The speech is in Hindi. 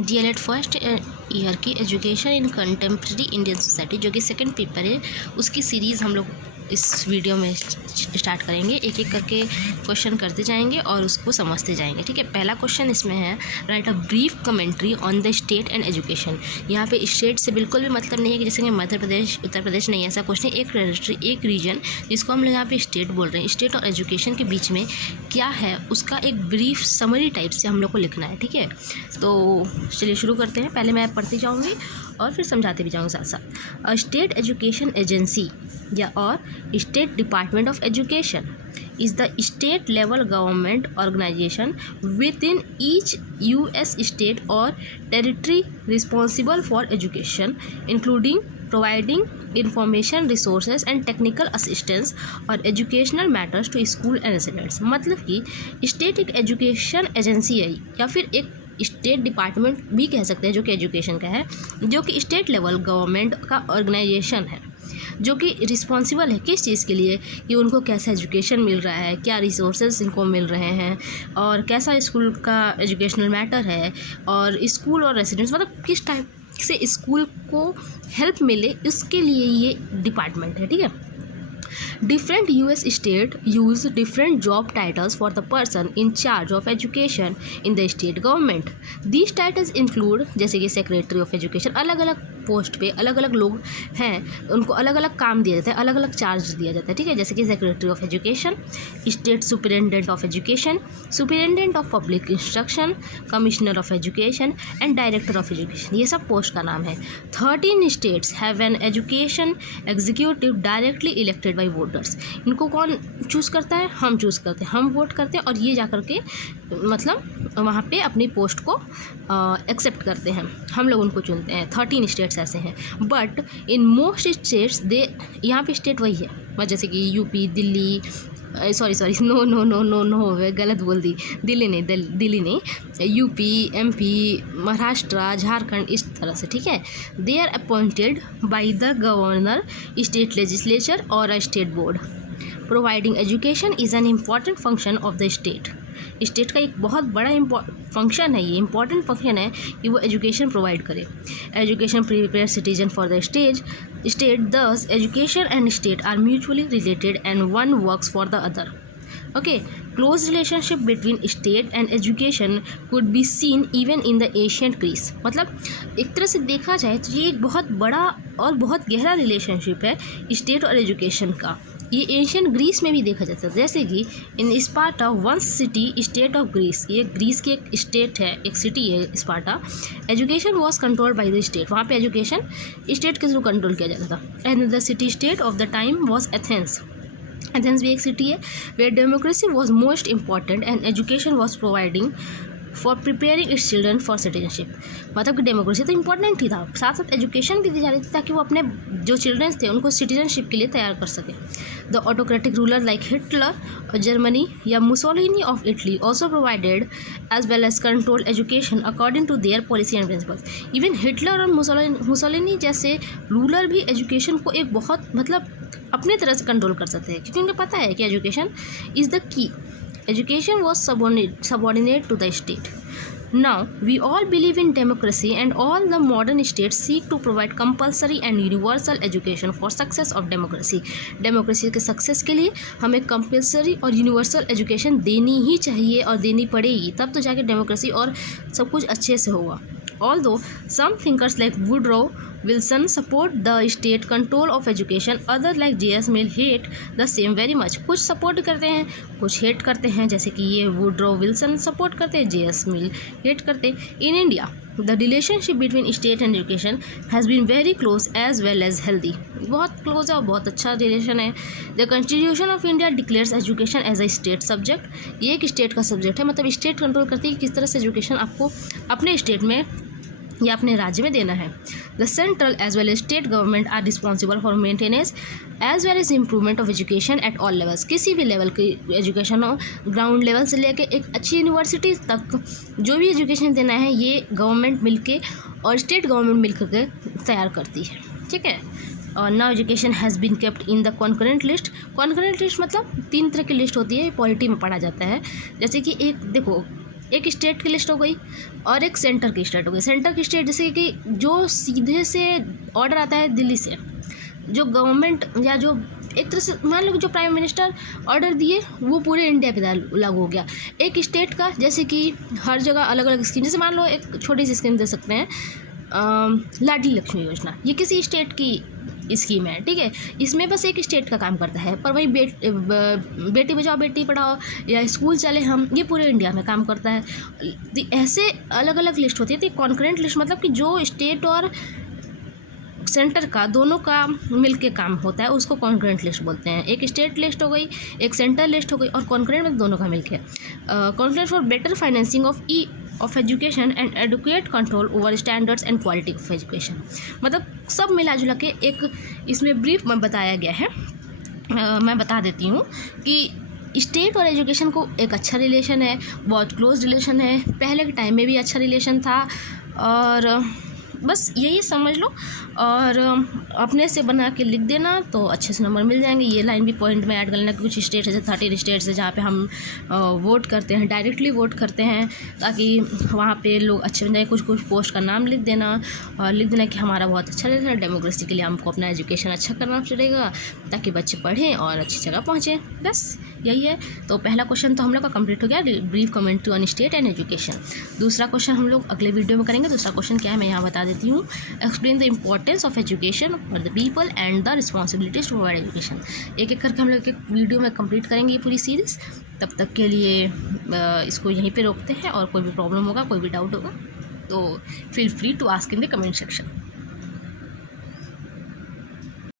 डीएलएड फर्स्ट ईयर की education in contemporary Indian society, जो कि सेकंड पेपर है, उसकी सीरीज़ हम लोग इस वीडियो में स्टार्ट करेंगे। एक एक करके क्वेश्चन करते जाएंगे और उसको समझते जाएंगे। ठीक है, पहला क्वेश्चन इसमें है, right a brief commentary on the state and education. यहाँ पे स्टेट से बिल्कुल भी मतलब नहीं है कि जैसे कि मध्य प्रदेश, उत्तर प्रदेश, नहीं, ऐसा क्वेश्चन। एक टेरिटरी, एक रीजन, जिसको हम लोग यहाँ पे स्टेट बोल रहे हैं, स्टेट और एजुकेशन के बीच में क्या है उसका एक ब्रीफ समरी टाइप से हम लोग को लिखना है। ठीक है, तो चलिए शुरू करते हैं। पहले मैं पढ़ती जाऊँगी और फिर समझाते भी जाऊँगी साथ साथ। अ स्टेट एजुकेशन एजेंसी या और state department of education is the state level government organization within each US state or territory responsible for education, including providing information resources and technical assistance or educational matters to school and residents। मतलब कि स्टेट एक एजुकेशन एजेंसी है या फिर एक स्टेट डिपार्टमेंट भी कह सकते हैं, जो कि एजुकेशन का है, जो कि स्टेट लेवल गवर्नमेंट का ऑर्गेनाइजेशन है, जो कि रिस्पॉन्सिबल है किस चीज़ के लिए, कि उनको कैसा एजुकेशन मिल रहा है, क्या रिसोर्सेज इनको मिल रहे हैं, और कैसा स्कूल का एजुकेशनल मैटर है, और स्कूल और रेसिडेंट्स मतलब किस टाइप से स्कूल को हेल्प मिले, इसके लिए ये डिपार्टमेंट है। ठीक है, different US state use different job titles for the person in charge of education in the state government। These titles include जैसे कि सेक्रेटरी ऑफ एजुकेशन, अलग अलग पोस्ट पे अलग अलग लोग हैं, उनको अलग अलग काम दिया जाता है, अलग अलग चार्ज दिया जाता है। ठीक है, जैसे कि secretary of education, state superintendent of education, superintendent of public instruction, commissioner of education and director of education, ये सब पोस्ट का नाम है। 13 states have an education executive directly elected by voters. इनको कौन चूज़ करता है? हम चूज़ करते हैं, हम वोट करते हैं, और ये जा कर के मतलब वहाँ पे अपनी पोस्ट को एक्सेप्ट करते हैं, हम लोग उनको चुनते हैं। 13 स्टेट्स ऐसे हैं, बट इन मोस्ट स्टेट्स दे, यहाँ पे स्टेट वही है, जैसे कि यूपी, दिल्ली, सॉरी नो गलत बोल दी, दिल्ली नहीं, यूपी, एमपी, महाराष्ट्र, झारखंड, इस तरह से। ठीक है, they are appointed by the governor, state legislature और a state board. Providing education is an important function of the state. State का एक बहुत बड़ा फंक्शन है, ये इंपॉर्टेंट फंक्शन है कि वो एजुकेशन प्रोवाइड करे। Education prepare citizen for the state thus education and state are mutually related and one works for the other. Okay, close relationship between state and education could be seen even in the ancient Greece. मतलब एक तरह से देखा जाए तो ये एक बहुत बड़ा और बहुत गहरा रिलेशनशिप है स्टेट और एजुकेशन का। ये एशियन ग्रीस में भी देखा जाता है, जैसे कि in Sparta one city state of Greece, ये ग्रीस की एक स्टेट है, एक सिटी है Sparta. Education was controlled by the state, वहाँ पे एजुकेशन स्टेट के थ्रू कंट्रोल किया जाता था। And the city state of the time was Athens. Athens भी एक सिटी है, where democracy was most important and education was providing for preparing its children for citizenship. मतलब कि डेमोक्रेसी तो इंपॉर्टेंट ही था, साथ साथ एजुकेशन भी दी जा रही थी ताकि वो अपने जो चिल्ड्रंस थे उनको सिटीजनशिप के लिए तैयार कर सके। The autocratic ruler like Hitler और जर्मनी या Mussolini of Italy also provided as well as control education according to their policy and principles. Even Hitler और मुसोलिनी जैसे रूलर भी एजुकेशन को एक बहुत मतलब अपने तरह से कंट्रोल कर सकते हैं, क्योंकि उन्हें पता है कि education is the key. Education was subordinate to the state. Now, we all believe in democracy and all the modern states seek to provide compulsory and universal education for success of democracy. Democracy के सक्सेस के लिए हमें कंपल्सरी और यूनिवर्सल एजुकेशन देनी ही चाहिए और देनी पड़ेगी, तब तो जाके डेमोक्रेसी और सब कुछ अच्छे से होगा। Although some thinkers like Woodrow Wilson support the state control of education, others like J.S. Mill hate the same very much। कुछ सपोर्ट करते हैं, कुछ हेट करते हैं, जैसे कि ये वुड्रो विल्सन सपोर्ट करते हैं, J.S. Mill हेट करते हैं। In India the relationship between state and education has been very close as well as healthy. बहुत क्लोज है और बहुत अच्छा रिलेशन है। The constitution of India declares education as a state subject. ये एक स्टेट का सब्जेक्ट है, मतलब स्टेट कंट्रोल करती है कि किस तरह से एजुकेशन आपको अपने स्टेट में या अपने राज्य में देना है। The central as well as state government are responsible for maintenance as well as improvement of education at all levels. किसी भी लेवल की एजुकेशन हो, ग्राउंड लेवल से लेकर एक अच्छी यूनिवर्सिटी तक जो भी एजुकेशन देना है, ये गवर्नमेंट मिलके और स्टेट गवर्नमेंट मिल करके तैयार करती है। ठीक है, और now education has been kept in the concurrent list. Concurrent list मतलब 3 तरह की लिस्ट होती है, पॉलिटी में पढ़ा जाता है। जैसे कि एक देखो, एक स्टेट की लिस्ट हो गई और एक सेंटर की स्टेट हो गई। सेंटर की स्टेट जैसे कि जो सीधे से ऑर्डर आता है दिल्ली से, जो गवर्नमेंट या जो एक तरह से मान लो कि जो प्राइम मिनिस्टर ऑर्डर दिए वो पूरे इंडिया पे लागू हो गया। एक स्टेट का जैसे कि हर जगह अलग अलग स्कीम, जैसे मान लो एक छोटी सी स्कीम दे सकते हैं, लाडली लक्ष्मी योजना, ये किसी स्टेट की स्कीम है, ठीक है, इसमें बस एक स्टेट का काम करता है। पर वही बेटी बचाओ बेटी पढ़ाओ या स्कूल चले हम, ये पूरे इंडिया में काम करता है। ऐसे अलग अलग लिस्ट होती है। तो कॉन्करेंट लिस्ट मतलब कि जो स्टेट और सेंटर का दोनों का मिलके काम होता है उसको कॉन्करेंट लिस्ट बोलते हैं। एक स्टेट लिस्ट हो गई, एक सेंटर लिस्ट हो गई, और कॉन्करेंट में दोनों का मिलके concurrent for better financing of education and adequate control over standards and quality of education. मतलब सब मिला जुला के एक इसमें ब्रीफ में बताया गया है। मैं बता देती हूँ कि स्टेट और एजुकेशन को एक अच्छा रिलेशन है, बहुत क्लोज रिलेशन है, पहले के टाइम में भी अच्छा रिलेशन था, और बस यही समझ लो और अपने से बना के लिख देना तो अच्छे से नंबर मिल जाएंगे। ये लाइन भी पॉइंट में ऐड कर लेना। कुछ स्टेट है, जैसे 13 स्टेट्स है जहाँ पे हम वोट करते हैं, डायरेक्टली वोट करते हैं, ताकि वहाँ पे लोग अच्छे बन जाए। कुछ कुछ पोस्ट का नाम लिख देना और लिख देना कि हमारा बहुत अच्छा रहेगा, डेमोक्रेसी के लिए हमको अपना एजुकेशन अच्छा करना पड़ेगा ताकि बच्चे पढ़ें और अच्छी जगह पहुँचें। बस यही है। तो पहला क्वेश्चन तो हम लोग का कंप्लीट हो गया, brief commentary on state and education. दूसरा क्वेश्चन हम लोग अगले वीडियो में करेंगे। दूसरा क्वेश्चन क्या है मैं यहाँ बता देती हूँ। Explain the importance of education for the people and the responsibilities to provide education. एक एक करके हम लोग एक वीडियो में कंप्लीट करेंगे ये पूरी सीरीज़। तब तक के लिए इसको यहीं पे रोकते हैं, और कोई भी प्रॉब्लम होगा, कोई भी डाउट होगा तो feel free to ask in the comment section.